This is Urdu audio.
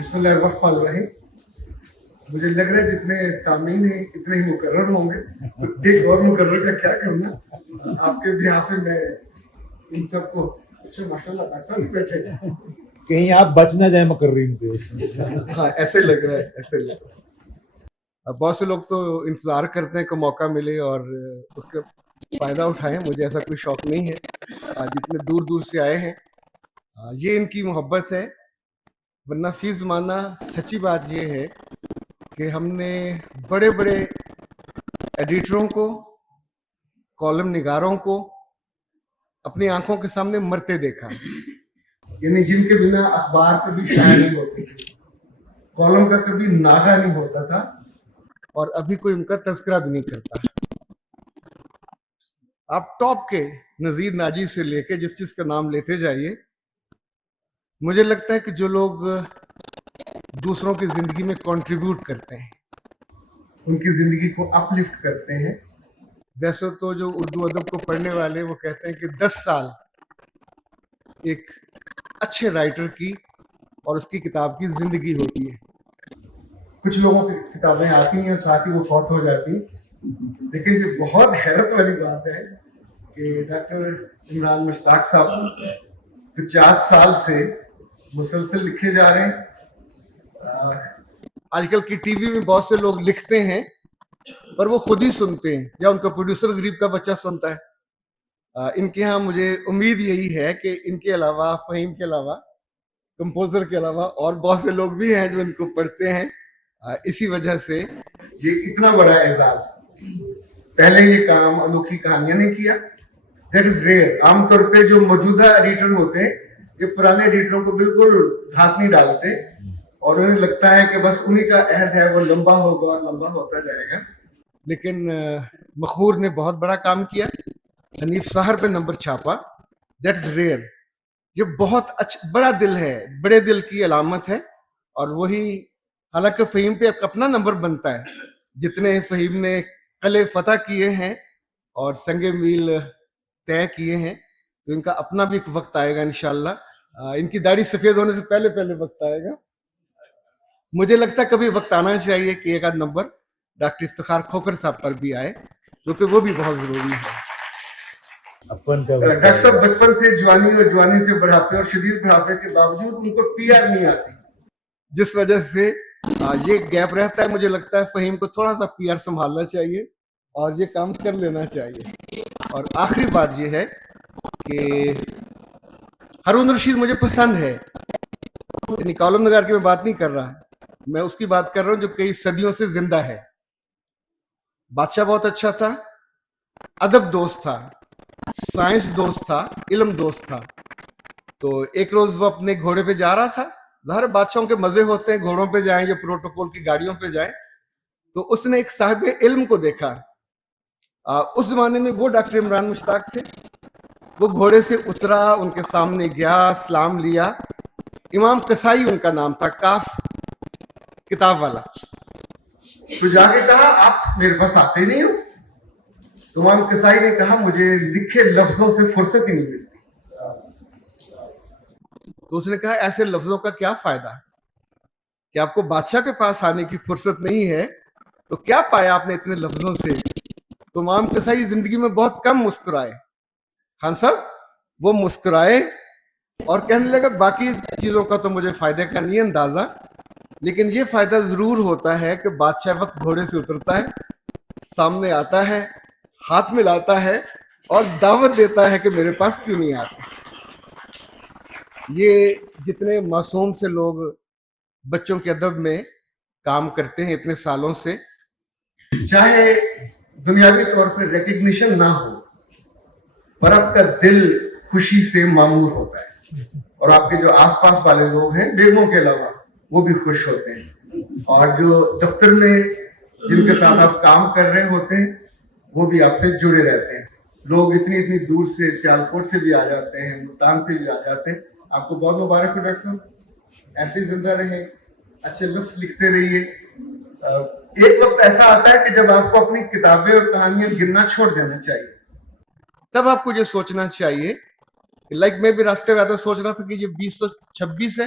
بسم اللہ الرحمن الرحیم. مجھے لگ رہا ہے جتنے سامعین ہیں اتنے ہی مقرر ہوں گے, تو ایک اور مقرر کا کیا کرنا آپ کے بہاف میں ان سب کو. اچھا ماشاء اللہ ڈاکٹر صاحب بیٹھے گا, کہیں آپ بچ نہ جائیں مقررین سے. ہاں ایسے لگ رہا ہے, ایسے لگ رہا ہے. بہت سے لوگ تو انتظار کرتے ہیں کہ موقع ملے اور اس کا فائدہ اٹھائیں. مجھے ایسا کوئی شوق نہیں ہے. جتنے دور دور سے آئے ہیں یہ ان کی محبت ہے, ورنہ فی زمانہ سچی بات یہ ہے کہ ہم نے بڑے بڑے ایڈیٹروں کو, کالم نگاروں کو اپنی آنکھوں کے سامنے مرتے دیکھا, یعنی جن کے بنا اخبار کبھی شائع نہیں ہوتی تھی, کالم کا کبھی ناغہ نہیں ہوتا تھا, اور ابھی کوئی ان کا تذکرہ بھی نہیں کرتا. آپ ٹاپ کے نذیر ناجی سے لے کے جس چیز کا نام لیتے جائیے, مجھے لگتا ہے کہ جو لوگ دوسروں کی زندگی میں کنٹریبیوٹ کرتے ہیں, ان کی زندگی کو اپ لفٹ کرتے ہیں. ویسے تو جو اردو ادب کو پڑھنے والے وہ کہتے ہیں کہ 10 سال ایک اچھے رائٹر کی اور اس کی کتاب کی زندگی ہوتی ہے. کچھ لوگوں کی کتابیں آتی ہیں اور ساتھ ہی وہ فوت ہو جاتی ہیں, لیکن یہ بہت حیرت والی بات ہے کہ ڈاکٹر عمران مشتاق صاحب 50 سال سے مسلسل لکھے جا رہے ہیں. آج کل کی ٹی وی میں بہت سے لوگ لکھتے ہیں پر وہ خود ہی سنتے ہیں یا ان کا پروڈیوسر غریب کا بچہ سنتا ہے. ان کے ہاں مجھے امید یہی ہے کہ ان کے علاوہ, فہیم کے علاوہ, کمپوزر کے علاوہ اور بہت سے لوگ بھی ہیں جو ان کو پڑھتے ہیں. اسی وجہ سے یہ اتنا بڑا اعزاز. پہلے یہ کام انوکھی کہانیاں نے کیا, دیٹ از ریئر. عام طور پہ جو موجودہ ایڈیٹر ہوتے ہیں یہ پرانے ایڈیٹروں کو بالکل گھاس نہیں ڈالتے اور انہیں لگتا ہے کہ بس انہی کا عہد ہے, وہ لمبا ہوگا اور لمبا ہوتا جائے گا. لیکن مخبور نے بہت بڑا کام کیا, حنیف سحر پہ نمبر چھاپا, دیٹ از ریئر. یہ بہت اچھا بڑا دل ہے, بڑے دل کی علامت ہے. اور وہی حالانکہ فہیم پہ اپنا نمبر بنتا ہے, جتنے فہیم نے قلعے فتح کیے ہیں اور سنگ میل طے کیے ہیں, تو ان کا اپنا بھی ایک وقت آئے گا انشاءاللہ. ان کی داڑھی سفید ہونے سے پہلے پہلے وقت آئے گا. مجھے لگتا ہے کبھی وقت آنا چاہیے کہ ایک آدھ نمبر ڈاکٹر افتخار کھوکھر صاحب پر بھی آئے, کیونکہ وہ بھی بہت ضروری ہے. ڈاکٹر صاحب بچپن سے جوانی اور جوانی سے بڑھاپے اور شدید بڑھاپے کے باوجود ان کو پی آر نہیں آتی, جس وجہ سے یہ گیپ رہتا ہے. مجھے لگتا ہے فہیم کو تھوڑا سا پی آر سنبھالنا چاہیے اور یہ کام کر لینا چاہیے. اور آخری بات یہ ہے کہ ہارون رشید مجھے پسند ہے, یعنی کالم نگار کی میں بات نہیں کر رہا, میں اس کی بات کر رہا ہوں جو کئی صدیوں سے زندہ ہے. بادشاہ بہت اچھا تھا, ادب دوست تھا, سائنس دوست تھا, علم دوست تھا. تو ایک روز وہ اپنے گھوڑے پہ جا رہا تھا. ظاہر بادشاہوں کے مزے ہوتے ہیں, گھوڑوں پہ جائیں یا پروٹوکول کی گاڑیوں پہ جائیں. تو اس نے ایک صاحب علم کو دیکھا. اس زمانے میں وہ ڈاکٹر عمران مشتاق تھے. وہ گھوڑے سے اترا, ان کے سامنے گیا, سلام لیا. امام قصائی ان کا نام تھا, کاف کتاب والا. تو جا کے کہا آپ میرے پاس آتے نہیں ہو. تو امام قصائی نے کہا مجھے لکھے لفظوں سے فرصت ہی نہیں ملتی. تو اس نے کہا ایسے لفظوں کا کیا فائدہ کہ آپ کو بادشاہ کے پاس آنے کی فرصت نہیں ہے, تو کیا پایا آپ نے اتنے لفظوں سے. تو امام قصائی زندگی میں بہت کم مسکرائے. خان صاحب وہ مسکرائے اور کہنے لگا باقی چیزوں کا تو مجھے فائدے کا نہیں اندازہ, لیکن یہ فائدہ ضرور ہوتا ہے کہ بادشاہ وقت گھوڑے سے اترتا ہے, سامنے آتا ہے, ہاتھ ملاتا ہے اور دعوت دیتا ہے کہ میرے پاس کیوں نہیں آتے. یہ جتنے معصوم سے لوگ بچوں کے ادب میں کام کرتے ہیں اتنے سالوں سے, چاہے دنیاوی طور پہ ریکگنیشن نہ ہو, پر آپ کا دل خوشی سے معمور ہوتا ہے, اور آپ کے جو آس پاس والے لوگ ہیں بیگموں کے علاوہ وہ بھی خوش ہوتے ہیں. اور جو دفتر میں جن کے ساتھ آپ کام کر رہے ہوتے ہیں وہ بھی آپ سے جڑے رہتے ہیں. لوگ اتنی دور سے, سیالکوٹ سے بھی آ جاتے ہیں, ملتان سے بھی آ جاتے ہیں. آپ کو بہت مبارک ہو ڈاکٹر صاحب, ایسے ہی زندہ رہیں, اچھے لفظ لکھتے رہیے. ایک وقت ایسا آتا ہے کہ جب آپ کو اپنی کتابیں اور کہانیاں گننا چھوڑ دینا چاہیے. تب آپ کو یہ سوچنا چاہیے, لائک میں بھی راستے میں آتا سوچ رہا تھا کہ یہ 2026 ہے,